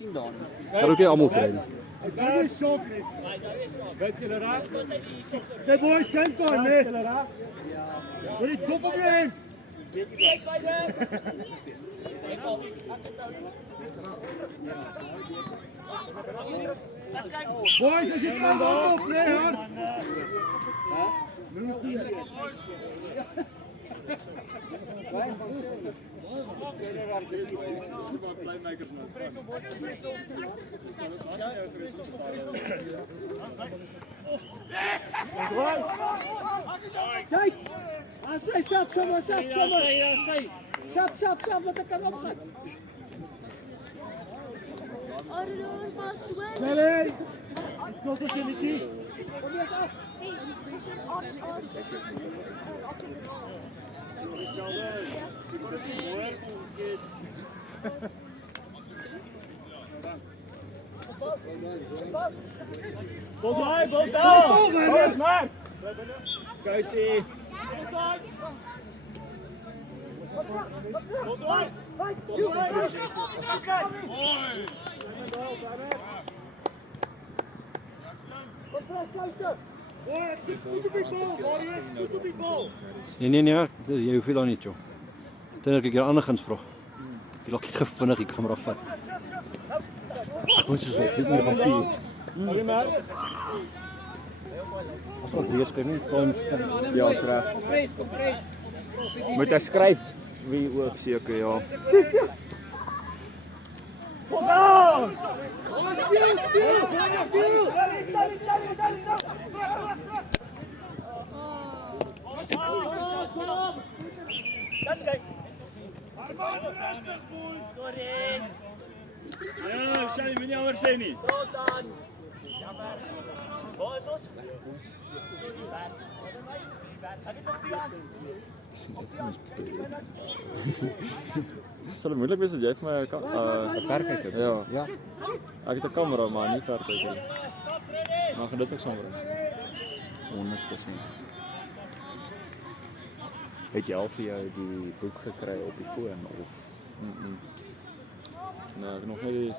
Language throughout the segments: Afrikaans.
sien daar nie. Kan ook nie almal kry. Is daar nie sok nie? Weet julle reg? Jy boys kan toe, nee. Julle reg? Ja. Wil jy dop op jou heen? Boys, as jy kan dop op, nee hoor. Kyk! As hy sap, wat ek kan opgaan. Charlie! Skop as jy netjie. Kom eens af. Bos daar! Maar! Kijk die! Nee, jy hoef nie daar nie, joh. Tensy ek hier ander gins vra. Jy laat net gevinnig die kamera vat. Ek moet soos wat, dit hier van hier. As wat weer skryf nie, times. Ja, is reg. Moet hy skryf wie ook seker, ja. Ja, Shani, moet nie oor sê nie. Sal dit moeilik wees dat jy vir my 'n verkyk het? Ja. Ek het 'n kamera, maar nie verkyk nie. Maar gaan dit ook saam bring? 100%. Het jy al vir jou die boek gekry op die foon of? Nee, ek nog nie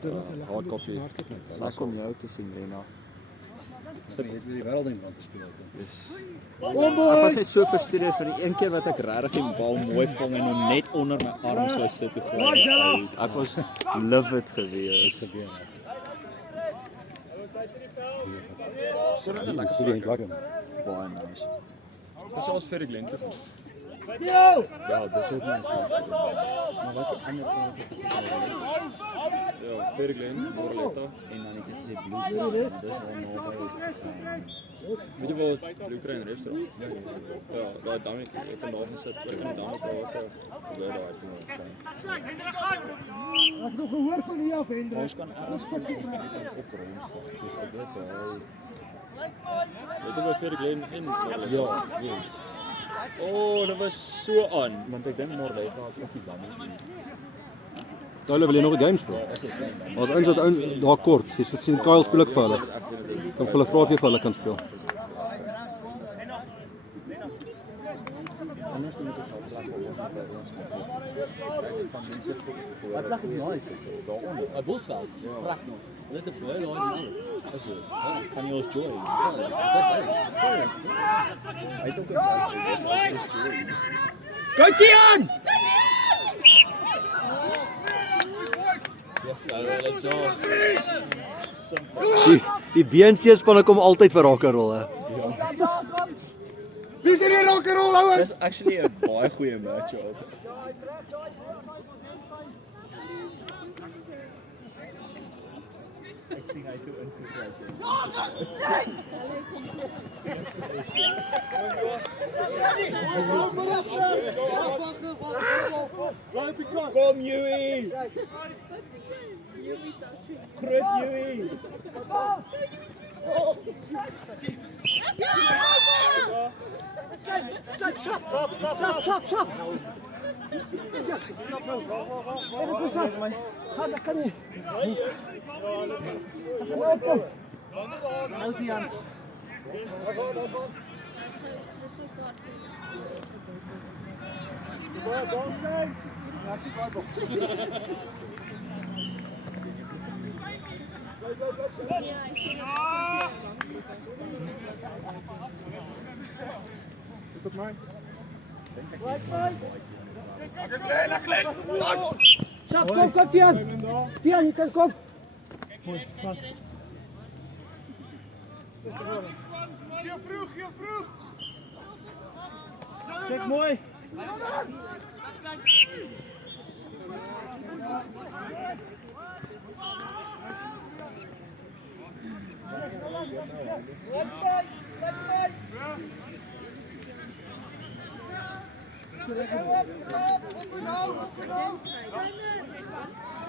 die hardcopy. Ek kom jou te sien, Rena. Jy het die wêreldinbrand gespeel. Dis Ek was net so frustreerd vir die een keer wat ek regtig die bal mooi vang en hom net onder my arm sou sit te gooi. Ek was livid geweest. So lekker lekker. Baie nice. Dis ons vir die lente. Yo! Ja, dis ook nice. Maar wat is ander ja, vir die lente, Morletta en dan het jy gesê Blue. Dis al naby. Weet jy wat Blue Crane restaurant? Ja, daar dan ek kan daar gesit, ek kan daar net water gebeur daar toe. Ek het nog gehoor van hier af, Hendrik. Ons kan alles van opruim soos op dit hy. Weet jy wat vir die Glen in? Ja, yes. Oh, dat was so aan. Want ek dink Morletta het ook nie dan nie. Hulle wil jy nog 'n game speel? As eens wat daar kort, jy sien Kyle speel ek vir hulle. Kan vir hulle vra of jy vir hulle kan speel. Anders moet ons al plek by ons van mense Wat plek is nice? daaronder. 'n Bosveld. Plek nog. Dit is 'n baie daai. Is dit? Kan jy ons join? Hy het ook ons join. Kyk die aan! Die BNC spanne kom altyd vir rock'n'roll, hè. Wie is hier rock'n'roll ouers? Dis actually 'n baie goeie match op. Ek sien hy toe ingekruis. Kom Yui! Groot Yui! Stop. Ga kan nie. Nou die aan. Zoek op mij. Zak, kom, Tian. Tian, je kan, kom. Mooi, gas. Heel vroeg. Kijk, mooi.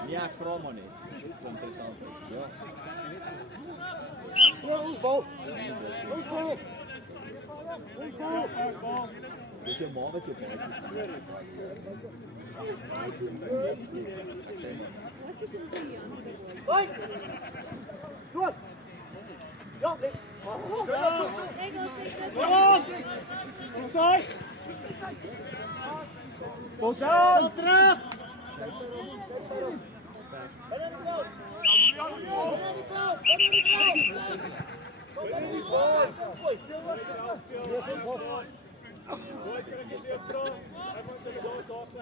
Ja, ik vooral maar niet. Dat is interessant. Ja. Bal. Dus je mag het je Door. Ja, nee. Opzij. Bal terug.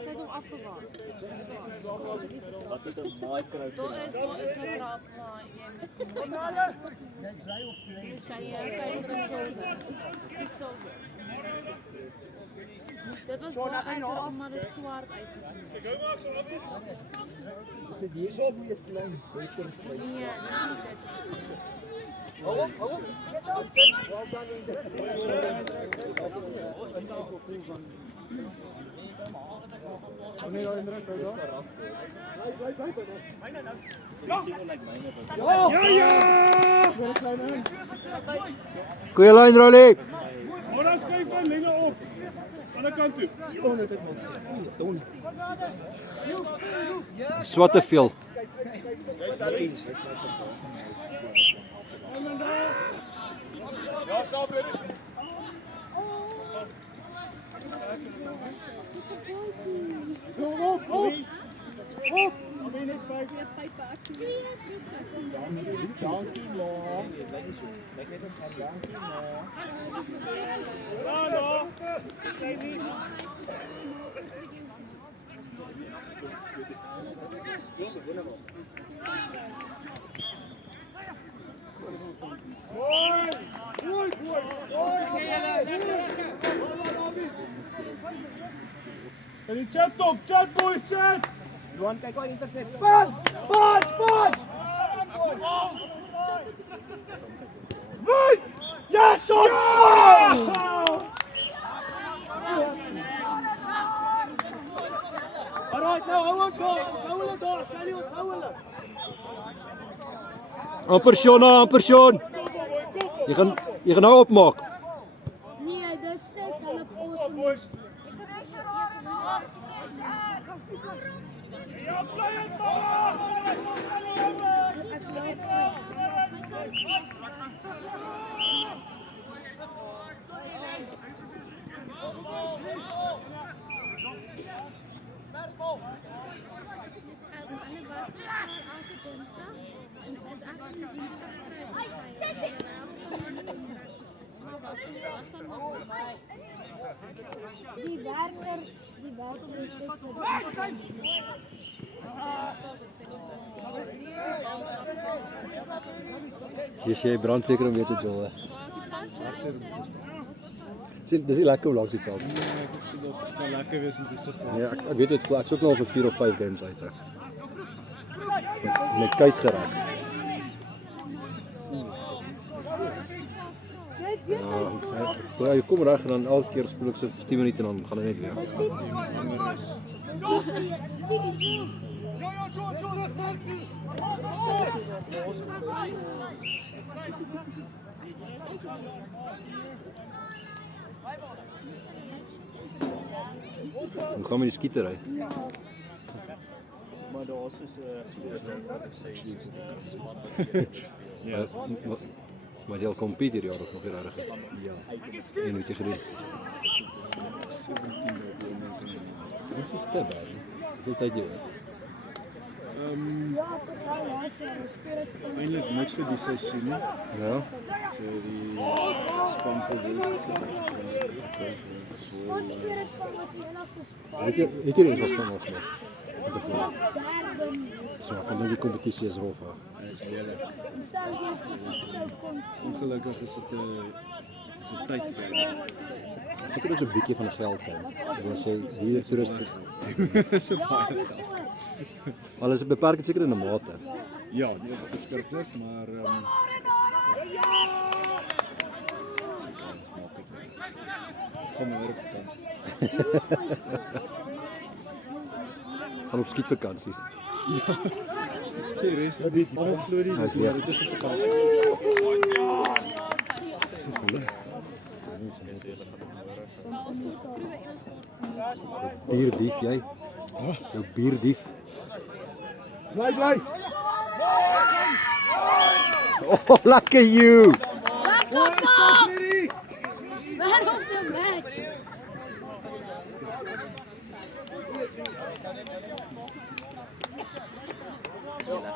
Zet hem afgewacht. Was het een mooi kruid? Dat is een grap, maar jij moet zijn zilver. Dat was wel uit, maar het zwaard uitgezien. Is het hier zo weer klein? Ja, Hou op. Wanneer al in de rug, ja! Goeie lijn, Rolly. Hola, schrijf maar dingen op. Aan de kant toe. Zwart te veel. Ja, stop it. Op. Chat boys, chat! Luan, kijk wel, intercept. Punch! Ja, shot! Alright, nou, hou ons door. Shani, hou hulle. Amper Sean. Je gaan nou opmaken. nee, dat steekt hulle pos. Die werker is Jy brand seker om weer te jol. Dis is lekker hoe langs die veld. Het zou lekker wees om te sit. Ja, ek weet dit, ek is ook nog vir 4 of 5 games uit. Met kyk geraak. Ja, jy kom reg en dan elke keer spoel ek so 10 minute en dan gaan dit net weer. Hoe gaan we die skietery? Maar daar is dus Ja. Maar jy al compete hier jaar of nog weer reg? Ja. En hoe het jy gedoen? 17 Dis nie te bad nie. Hoeveel tyd jy? Eintlik niks vir die seisoen nie. Ja. So die span vir Wildersklip. Het jy eens was van nog? So, ek dink die kompetisie is rof. Ongelukkig is dit 'n tyd by. Seker ook so 'n bietjie van 'n geld kan. As jy hier toeriste So baie. alles beperk seker in 'n mate. Ja, nee, verskriklik, maar gaan maar weer op vakansie. Gaan op skietvakansies. Die res dit al glo die Hy's leeg. dit is 'n vakansie. Bierdief jy? Jou bierdief. Bly. Oh, lucky you. Lekker pap! Man of the match.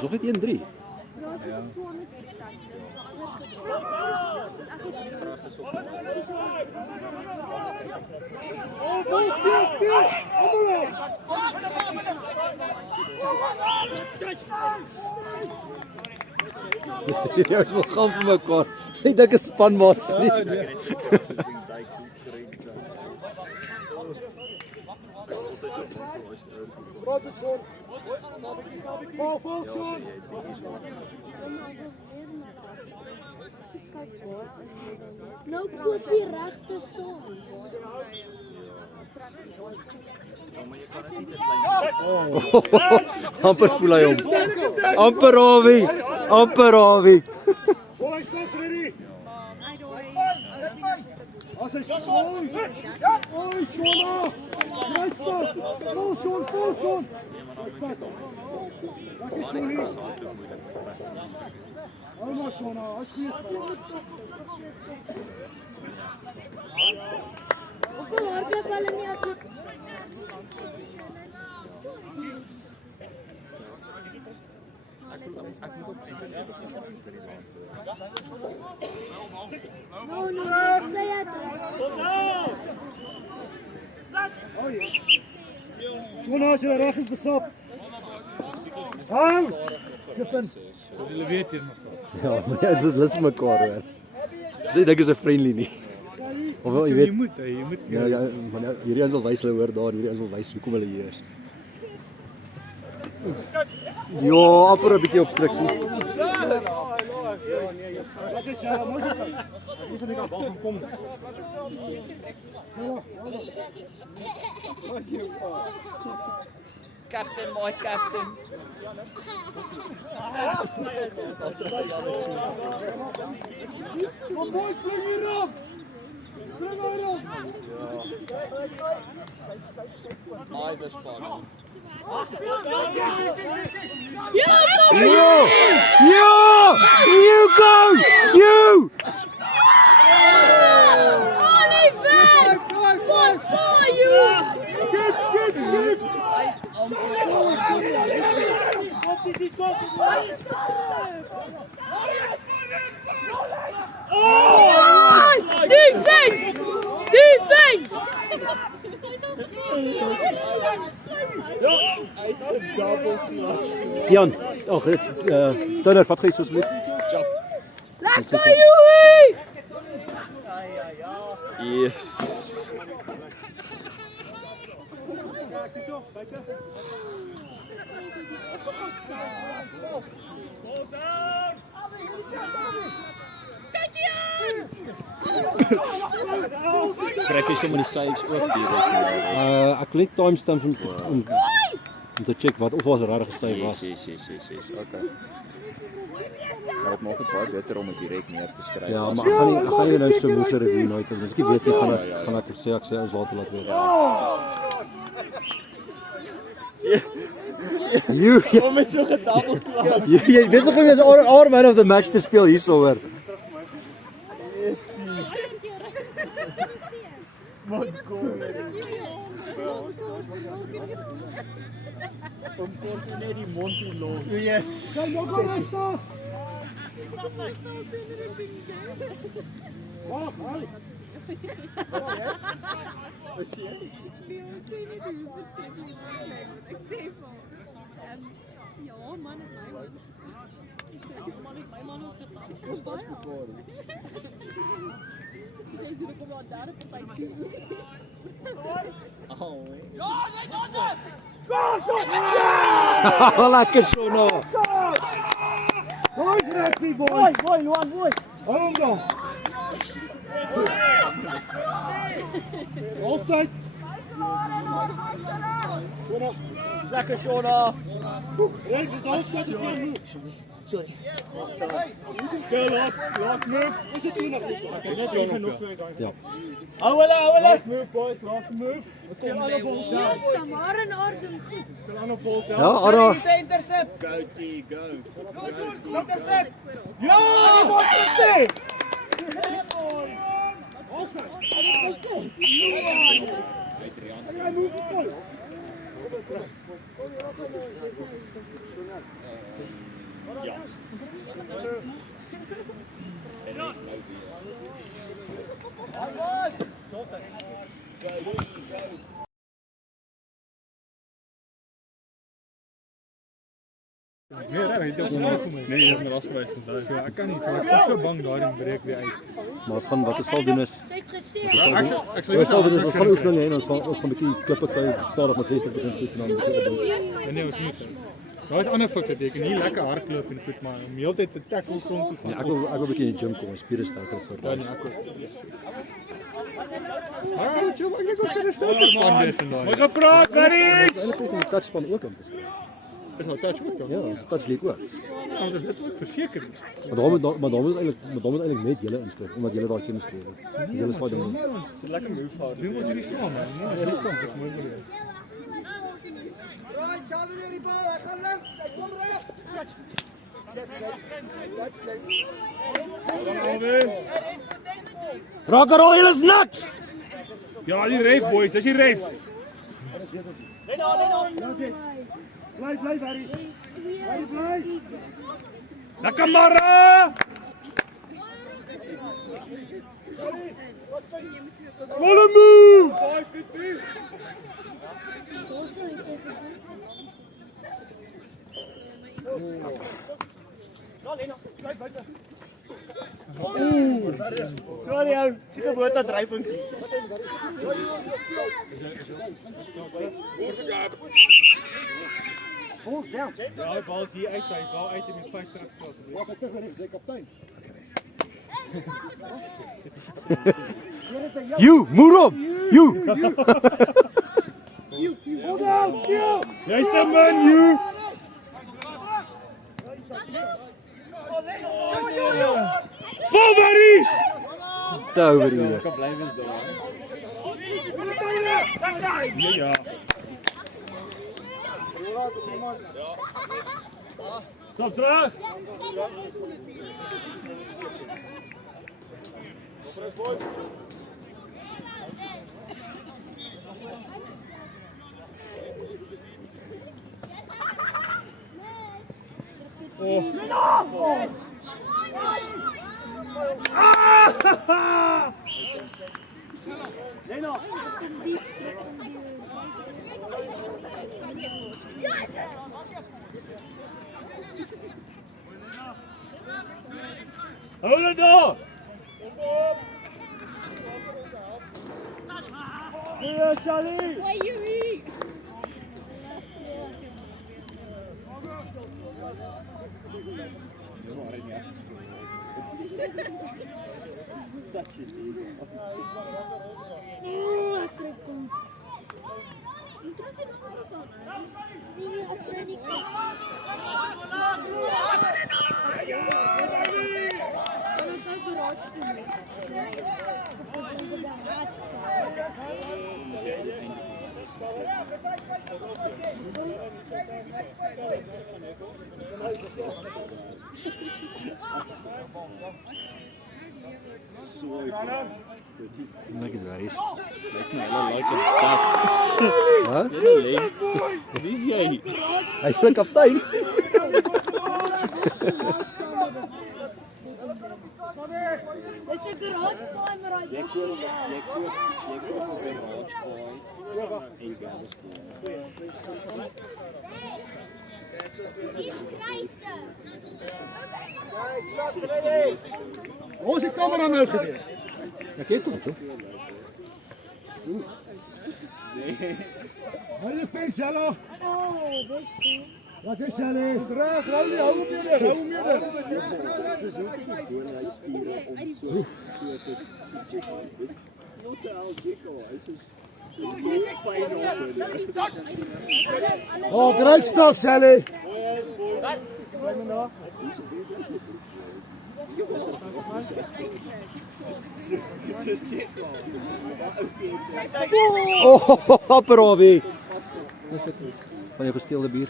Nog net 1-3. Serieus wil gaan vir mekaar. Ek dink 'n spanmaats nie. Robertson. Vol, Sean. Nou koop jy regte songs. Amper voel hy hom. Amper Rawie. Boy, set ready. As hy Sean. Oi, Sean. Great stuff. Full Sean. Lekker Sean. Hou maar Sean, hy's goed. Ook al hardloop hulle nie altyd. No, stay at Sean, as jy reg is besap. Hang. Skipin. Hulle weet hier mekaar. Ja, maar jy is lus vir mekaar hoor. Sê dink is 'n friendly nie. Of wel, jy weet. Jy moet. Ja, maar nou, hierdie een wil wys hulle hoor daar, hierdie een wil wys hoekom hulle hier is. Ja, amper 'n bietjie obstruksie. Wat is jy? Mooi gekry. Ek het nie kan kom. Captain, my captain. Kom boys, bring hier op. Bring haar op. Either spot. Ja! You go! You! Oliver! For you! Skip. Defense! Jan, ag, Turner, vat gou iets asseblief. Let's go, Joey! Yes. Skryf jy sommer die saves ook direk? Ek wil net timestamp om te check wat of al regtig gesê was. Yes. Okay. Maar dit maak dit baie beter om dit direk neer te skryf. Ja, maar ek gaan nie nou so moeë review nooit doen. As ek weet nie gaan ek sê ons later laat weet. You Om met so gedouble klap. jy besig om as our man of the match te speel hierso hoor. Kom kort net die mond hier los. Yes. Kom op, rustig. Wacht, hou. Wat sê jy? Wat sê jy? Ek sê vir ja man, het my man. My man is getaan. Ons was mekaar. Sê jy kom daar daar op by. Lekker Shona. Boys, rugby, boys. Boy, Luan, boy. Hou hom dan. Halftyd. Lekker Shona. Reis is halftyd of jy move. Sorry. Go last move. Is dit nie nog? Net genoeg vir daai. Ja. Hou hulle. Last move, boys. Last move. Ons speel aan op ons. Samara en Orden goed. Speel aan op ons. Ja, Ara. Intercept. Go T, go. Intercept. Ja, wat sê? Ja. Nee, nee, dit is my rasgewys onthou. So ek kan nie, so ek is so bang daarin breek weer uit. Maar ons gaan wat ons sal doen is Sy het gesê Ek ons sal doen is ons gaan oefening hê en ons gaan 'n bietjie klippe by stadig met 60% goed gedaan. Nee, ons moet. Daar is ander fiks dat jy kan hier lekker hardloop en goed, maar om heeltyd te tackle grond toe Nee, gaan. ek wil 'n bietjie in die gym kom en spiere sterker vir. Ja, nee, ek ook. Ah, jy moet net so sterk span wees en daai. Moet gepraat, Maries. Eintlik ook 'n touchspan ook in te skryf. Is nou touch ook dan? Ja, ons touch league ook. Ja, dis dit ook verseker. Maar daarom is eintlik net julle inskryf omdat julle daai chemistry het. Julle sal doen. Maar ons lekker move hard. Doen ons hierdie saam, man. Nee, dit kom, dis mooi gewees. Right, Charlie, die bal, hy gaan links. Hy kom reg. Rock'n'roll, julle is nuts. Ja, die ref boys, dis die ref. Blyf, Harry. Blyf. Lekker Mara! Volle move! Sorry ou, sien 'n boot wat dryfing. Ons down. Ja, die bal is hier uit, hy is daar uit met 5 terugspels. Wat het terug sy kaptein. You, Murom. You. Hold on, jy's die man, you. Vol Maries! Daar oor hier. Kan bly wees daar. Ja. Stop terug. Hou dit daar. Ja, Charlie. Why you eat? Such a diva. Like het waar is. Hulle like dat. Hè? Hulle wie is jy? Hy is 'n kaptein. Dis 'n garage paai maar hy Jy koop 'n garage paai en jy gaan skool. Waar is die camera nou geweest? Ek het hom toe. Waar is die fans, Jalla? Oh, dis cool. Wat is Jalla? Dis reg, hou nie, hou hom eerder, hou hom eerder. Dis hoe die boonhuispiere om so te check. Dis not te al jekkel. Hy's so fyn op. Oh, great stuff, Sally. Just check. Oh, Apperawie. Van jou gesteelde bier.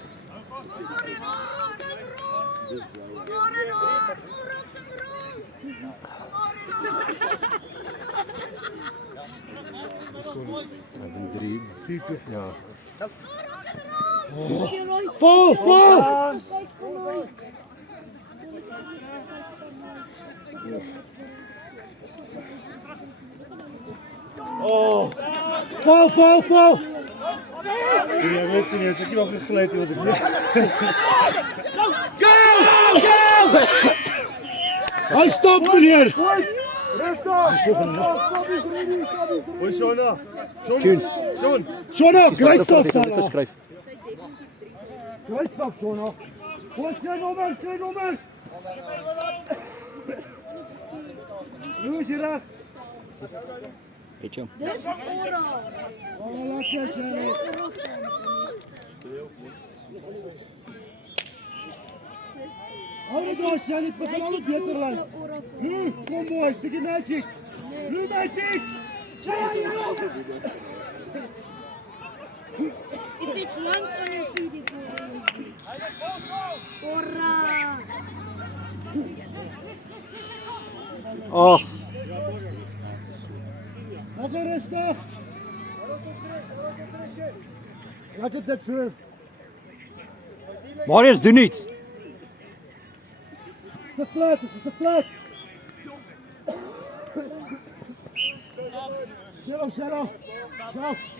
Dan 3, 4 keer. Ja. Vol, vol. Oh. Vol, vol, vol. Ja, weet je niet, als ik hier nog gegleed was ik niet. Go! Go! Hij stopt, meneer. Hoi, Shona. Tunes. Shona, great stuff, Shona. Geskryf. Great stuff, Shona. Goed, kijk nummers, kijk nummers. Nu is je recht. Het jy hom? Dis oral. Oh, laat je zijn. Hou het al, Shelly, het begint al beter lang. Nu, kom boys, beetje magic. Nu magic. If it's once on your feet, it will. Ora. Ag, Lekker rustig. Laat het dit terug. Marius, doen iets. Te flat, het is te flat. Shell.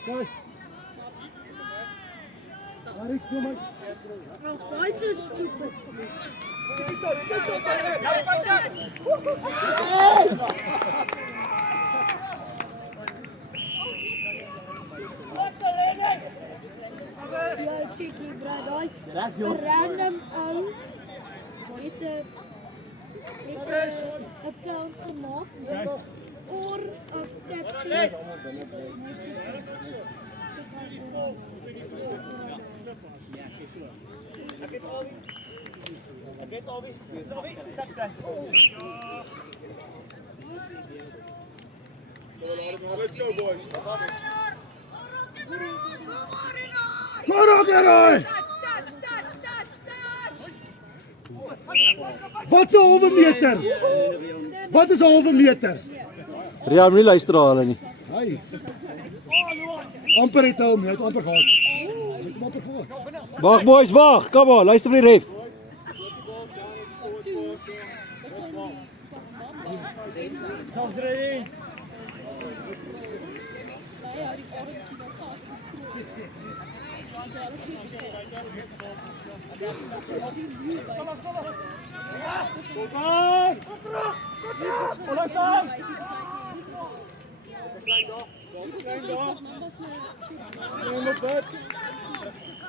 Kijk. Daar is nu maar. Oh, why so stupid? Ja, cheeky, bro. Daai random ou het 'n account gemaak oor 'n capture. Let's go, boys. Kom eruit! Wat is 'n halve meter? Wat is 'n halve meter? Ria, moenie luister na hulle nie. Hey. Amper het hom, hy het amper gehad. Hy het amper gehad. Wag boys, wag. Kom maar, luister vir die ref. Sounds ready.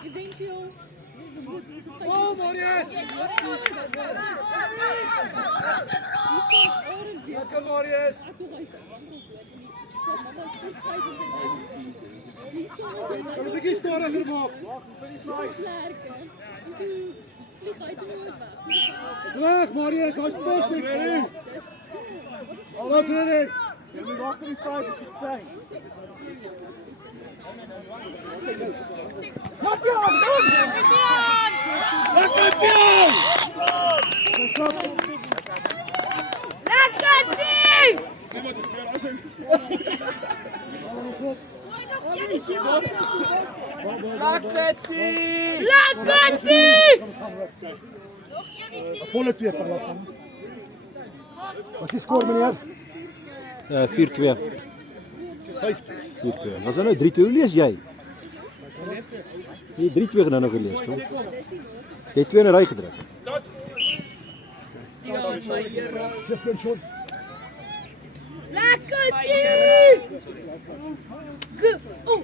Eventueel. Oh, Marius! Lekker, Marius! Kan 'n bietjie stadiger maak. Reg, Marius, hy's perfek. Wat doen jy? Jy raak nie tyd op die tyd. Lekker team! Sien wat gebeur as hy Volle 2 per lap. Wat is die score, meneer? 4-2. 5-2. 4-2. Was dat nou 3-2? Hoe lees jy? Jy 3-2 gedaan nou gelees, toch? Jy het 2 in 'n ry gedruk. 15 shot. Lekker team! Go! Oh!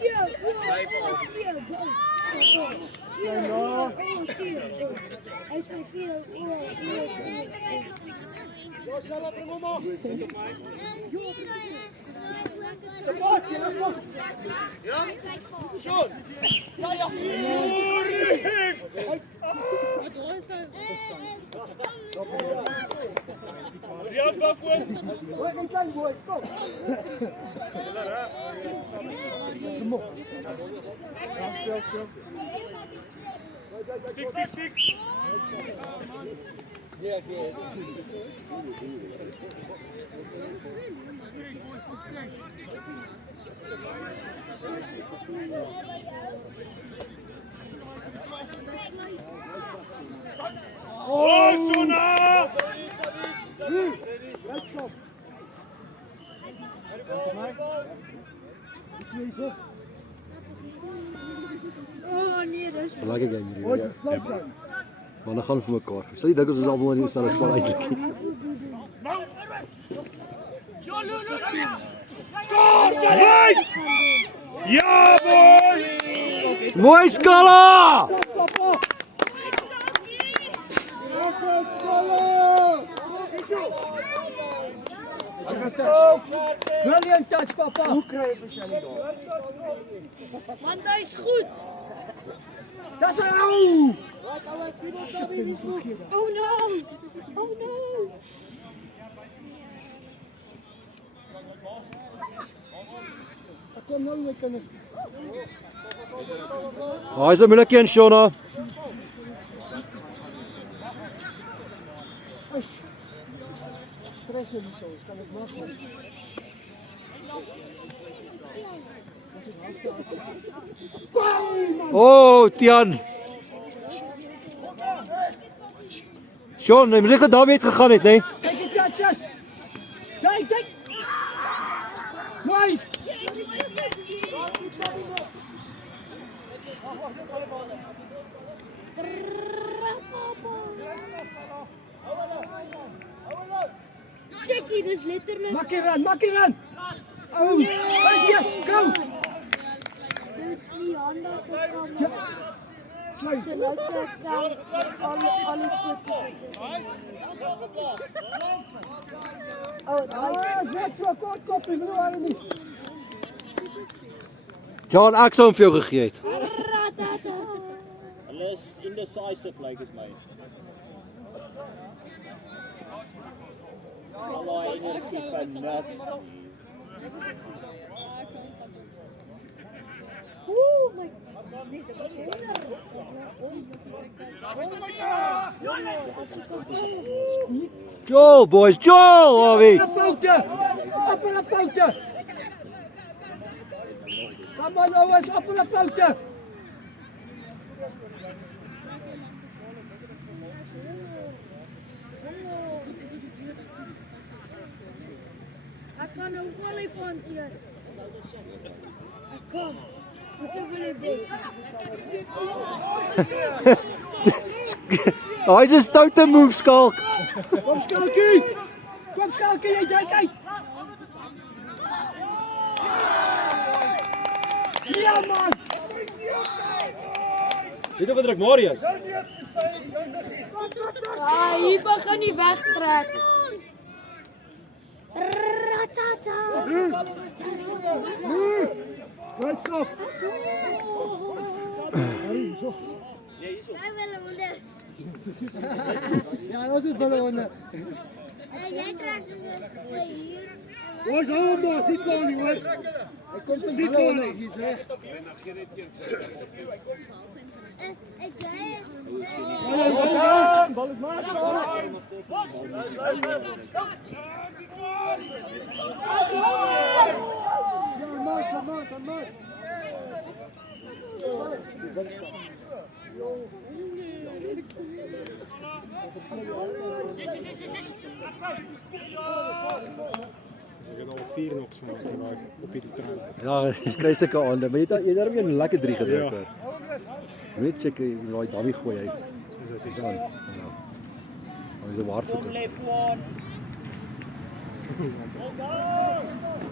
Here! Go! Stik. Oh, Sona! Let's go. Oh nee, dat is Lekker game hierdie. Boys, Ja. it's close now. Manne gaan vir mekaar. Sal jy dink ons is almal in dieselfde spel eintlik? Score, Sally! Ja, boy! Mooi Skala! Brilliant touch, papa. Hoe kry jy vir Sally daar? want hij is goed. Dis ou. Oh no! Oh no! Kom nou my kinders. Hy is 'n moeilike een, Shona. Stress jy nie so, kan dit maak nie. Oh, Tian. Sean, jy moet net daarmee het gegaan het, nee. Kyk die catches. Kyk. Nice. Checkie, dat is letterlijk. Maak hier run. Oh, right here, go. Dus die handen op de Ja. kamer. Twee. Ze laat checken alle voeten. Oh, nice. is net so kort koppie, nou nie. John, ek sou hom vir jou gegee het. Ratata. Hulle is indecisive lyk dit my. Allei energie van niks. Oeh, my. Joel, boys, Joel, Awie. Foute. Op hulle foute. Kom aan ouens, op hulle foute. Ek kan nou olifant eet. Ek kom. Hoeveel wil jy hê? Hy is 'n stoute move, Skalk. Kom Skalkie, jy kyk uit. Ja man. Weet jy wat druk Marius? Ah, hier begin die wegtrek. Ratata. Right stop. Ja, ons het hulle onder. Jy trek hier. Ons hou hom daar, sit maar nie hoor. Hy kom van die kant, hy's reg. bal is maar. Ze gaan al 4 knoks van op die trein. Ja, dis kry sulke aande, maar jy het daar weer 'n lekker 3 gedruk Ja. hoor. Net check jy daai dummy gooi hy. Is dit is aan. Ja. Hy is waard vir dit.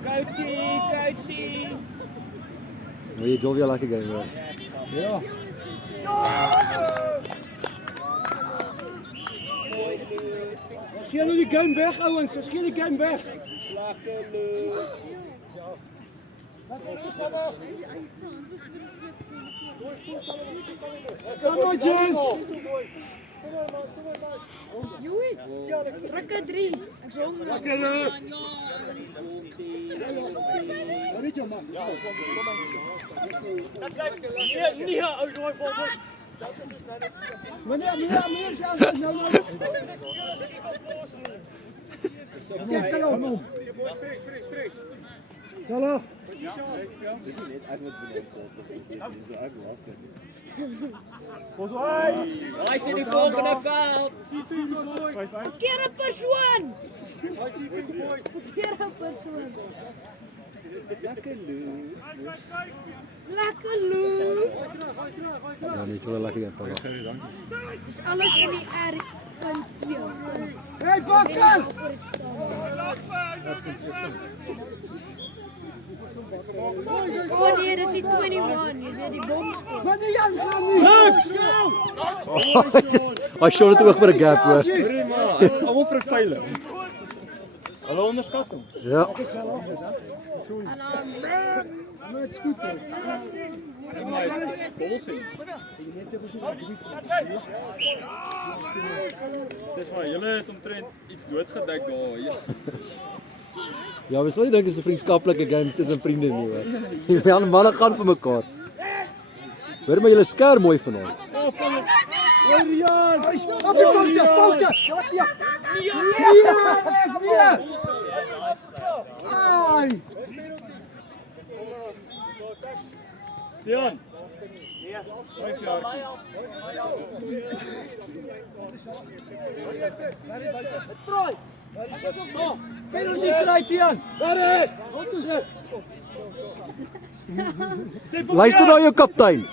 Kuitie. Maar jy wil weer lekker game hoor. Ja. Ons gee nou die game weg ouens, ons gee die game weg. Kom maar James. Joey, drukke 3. Ek is honger. Lekker. Weet jy man. Meneer zelfs nou. Kijk kalm. Hallo. Dis nie net ek wat bedoel het. Dis so ek laat dit. Hy sien die volgende veld. Verkeerde persoon. Verkeerde persoon. Lekker loop. Lekker loop. Ja, nie so lekker game. Dis alles in die R.E. Hey Bakker. Oh nee, dis die 21. Jy weet die bomskool. Maar die Jan gaan nie. Hy shot dit ook vir 'n gap hoor. Hoorie maar, almal vir 'n veiling. Hulle onderskat hom. Ja. En dan Maar het is goed hè. Bolsing. Dis maar julle het omtrent iets doodgedek daar. Yes. Ja, we sal dink is 'n vriendskaplike game tussen vriende nie hoor. Die manne gaan vir mekaar. Hoor maar julle skerm mooi vanaand. Orion. Op die foute. Nee. Ai. Dian. 5 jaar. Penalty kry Tian. Daar. Wat is dit? Luister na jou kaptein.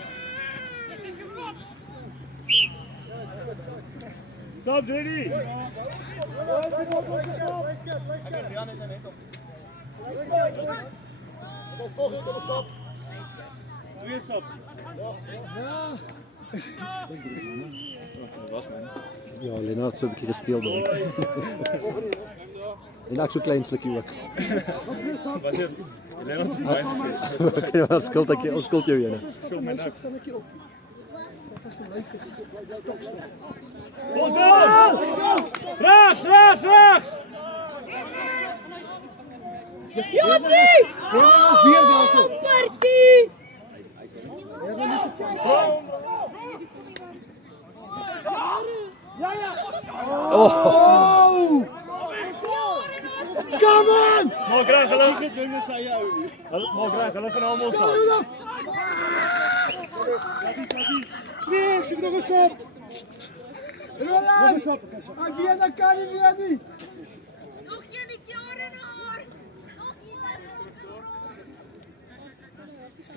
Stop ready. Twee subs. Was man. Ja, Lennart so 'n bietjie gesteel daar. En ek so klein slukkie ook. Was dit? Lennart het baie gefees. Ons skuld jou ene. So my niks. Ons bal! Rechts! Jotie! Ons weer daar so. Party! Oh! Come on! Maar graag hulle dinge sê jy ou nie. Maar graag hulle gaan almal saam. Nee, ek nog eens op. Roland! Ek weet dat kan nie meer nie. Nog een jaar en haar.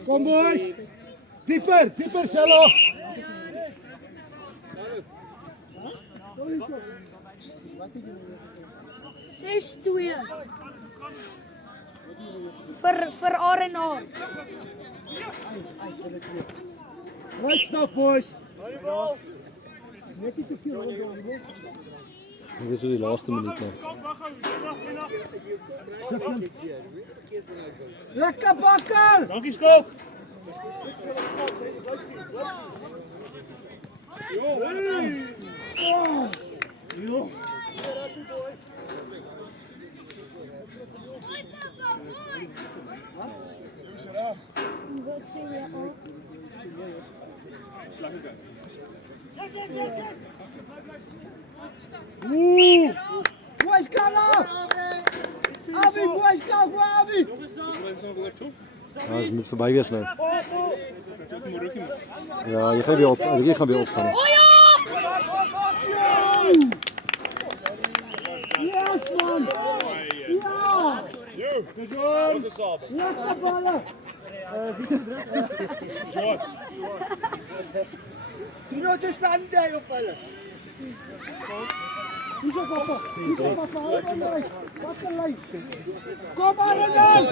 Kom boys. Dieper, Cello. Zes 2. Vir R&R. Right stuff boys. Net nie te veel rondom nie. Dit is so die laaste minuut nou. Lekker Bakker. Dankie Skok. Wat sê jy al? Mooi skala! Avi, mooi skala, go Avi! Ja, ze moet voorbij wees nou. Ja, je gaat weer op. Je gaat weer opvallen. Yes man! Ja! Lekker ballen! Doe ons een Sunday op hulle! Hoezo papa? Hoezo papa? Wat een lijn! Kom maar Renan!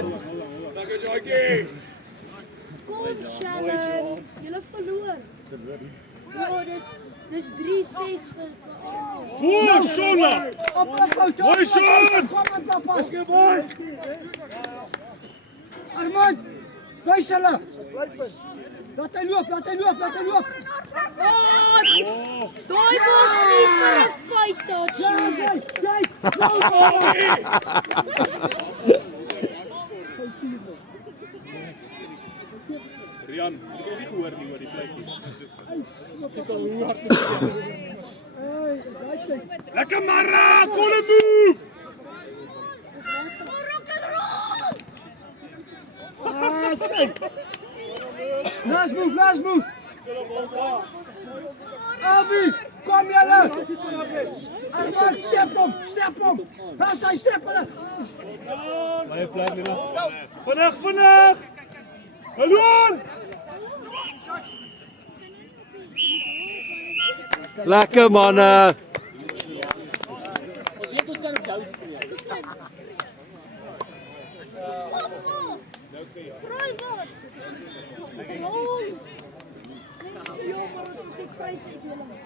Kom Shannon, jullie verloor. Ja, dus 3-6 voor Oeh, Sona! Mooi Son! Kom maar papa! Armand! Wijs hulle! Laat hy loop, laat hy loop, laat hy loop! Daai was nie vir 'n fight tot Ja, jy. kijk! Loop! Rian, ek het nie gehoor nie oor die vletjie. Lekker Mara! Kolemu! Ah, sy! Last move! Avi, kom julle! Armand, step hom! Daar sy, step hulle! Baie plek nie. Vinnig! Hallo! Lekker manne. Jongens, ik prijs het jullie.